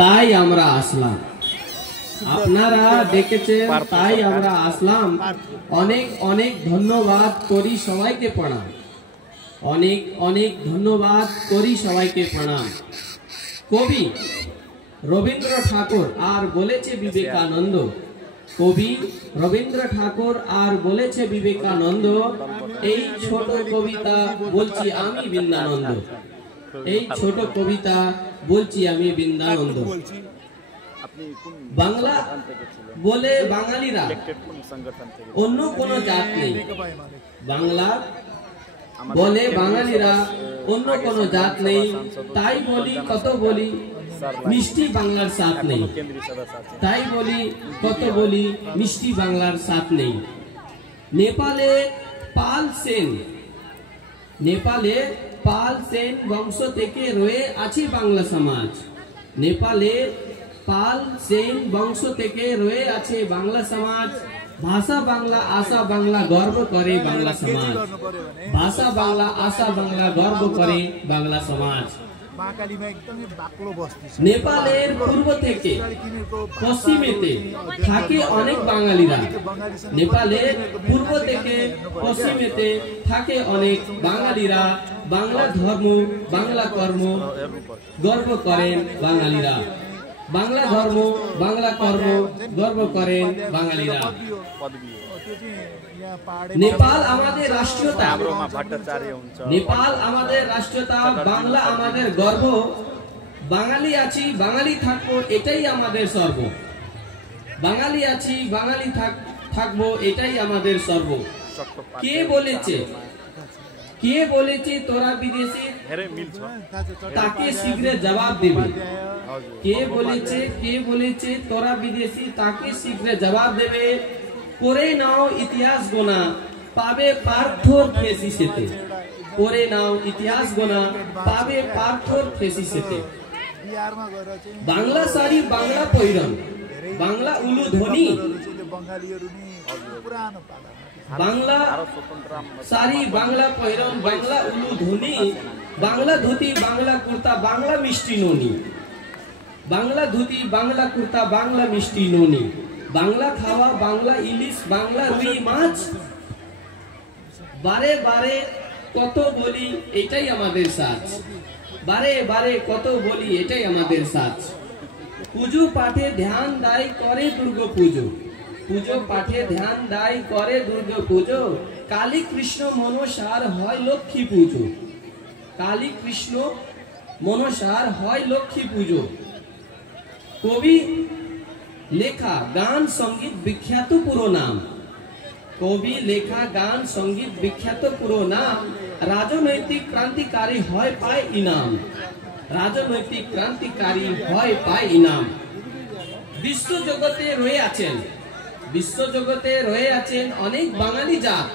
তাই আমরা আসলাম, আপনারা ডেকেছেন তাই আমরা আসলাম। অনেক অনেক ধন্যবাদ করি সবাইকে প্রণাম, অনেক অনেক ধন্যবাদ করি সবাইকে প্রণাম। কবি রবীন্দ্র ঠাকুর আর বলেছে বিবেকানন্দ, কবি রবীন্দ্র ঠাকুর আর বলেছে বিবেকানন্দ, এই ছোট কবিতা বলছি আমি বৃন্দানন্দ, এই ছোট কবিতা বলছি আমি বৃন্দানন্দ। বাংলা বলে বাঙালিরা অন্য কোনো জাত নেই, বাংলা বলে বাঙালিরা অন্য কোনো জাত নেই, তাই বলি কত বলি মিষ্টি বাংলার সাথ নেই, তাই বলি কত বলি মিষ্টি বাংলার সাথ নেই। নেপালে পাল সেন, নেপালে পাল সেন বংশ থেকে রয়ে আছে বাংলা সমাজ, নেপালে পাল সেন বংশ থেকে রয়ে আছে বাংলা সমাজ। ভাষা বাংলা আশা বাংলা গর্ব করে বাংলা সমাজ, ভাষা বাংলা আশা বাংলা গর্ব করে বাংলা সমাজ। নেপালের পূর্ব থেকে পশ্চিমেতে থাকে অনেক বাঙালিরা, নেপালের পূর্ব থেকে পশ্চিমেতে থাকে অনেক বাঙালিরা। বাংলা ধর্ম বাংলা কর্ম গর্ব করেন বাঙালিরা, বাংলা ধর্ম বাংলা কর্ম গর্ব করেন বাঙালিরা। নেপাল আমাদের রাষ্ট্রীয়তা, নেপাল আমাদের রাষ্ট্রীয়তা, বাংলা আমাদের গর্ব। বাঙালি আছি বাঙালি থাকবো এটাই আমাদের সর্ব, বাঙালি আছি বাঙালি থাকবো এটাই আমাদের সর্ব। কে বলেছে, কে বলেছে তোরা বিদেশি, তাকে শীঘ্র জবাব দেবে। কে বলেছে, কে বলেছে তোরা বিদেশি, তাকে শীঘ্র জবাব দেবে। করে নাও ইতিহাস গোনা, পাবে পার্থর ফেসিসেতে, করে নাও ইতিহাস গোনা, পাবে পার্থর ফেসিসেতে। বাংলা শাড়ি বাংলা পৈরন, বাংলা উলু ধ্বনি, বাংলা শাড়ি বাংলা পৈরন, বাংলা উলু ধ্বনি, বাংলা ধুতি বাংলা কুর্তা বাংলা মিষ্টি ননি, বাংলা ধুতি বাংলা কুর্তা বাংলা মিষ্টি ননি। বাংলা খাওয়া বাংলা ইলিশ বাংলা রুই মাছ, বারে বারে কত বলি এটাই আমাদের সাজ, বারে বারে কত বলি এটাই আমাদের সাজ। পুজো পাঠে ধ্যান দায় করে দুর্গা পুজো, পুজো পাঠে ধ্যান দায় করে দুর্গা পুজো। কালী কৃষ্ণ মনসার হয় লক্ষ্মী পুজো, কালী কৃষ্ণ মনসার হয় লক্ষ্মী পুজো। কবি লেখা গান সঙ্গীত বিখ্যাত পুরো নাম, কবি লেখা গান সঙ্গীত বিখ্যাত পুরো নাম। রাজনৈতিক ক্রান্তিকারী হয় পায় ইনাম, রাজনৈতিক ক্রান্তিকারী হয় পায় ইনাম। বিশ্ব জগতে রয়ে আছেন, বিশ্ব জগতে রয়ে আছেন অনেক বাঙালি জাত,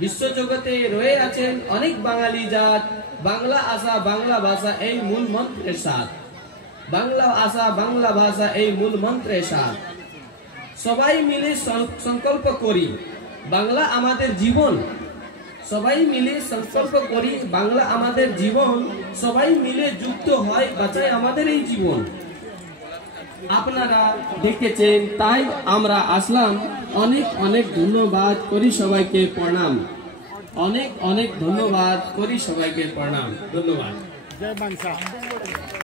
বিশ্ব জগতে রয়ে আছেন অনেক বাঙালি জাত। বাংলা আশা বাংলা ভাষা এই মূল মন্ত্রের সাথ, বাংলা আশা বাংলা ভাষা এই মূল মন্ত্রের সাথ। সবাই মিলে সংকল্প করি বাংলা আমাদের জীবন, সবাই মিলে সংকল্প করি বাংলা আমাদের জীবন। সবাই মিলে যুক্ত হয় বাঁচায় আমাদের এই জীবন। আপনারা দেখেছেন তাই আমরা আসলাম, অনেক অনেক ধন্যবাদ করি সবাইকে প্রণাম, অনেক অনেক ধন্যবাদ করি সবাইকে প্রণাম। ধন্যবাদ। জয় বাংলা।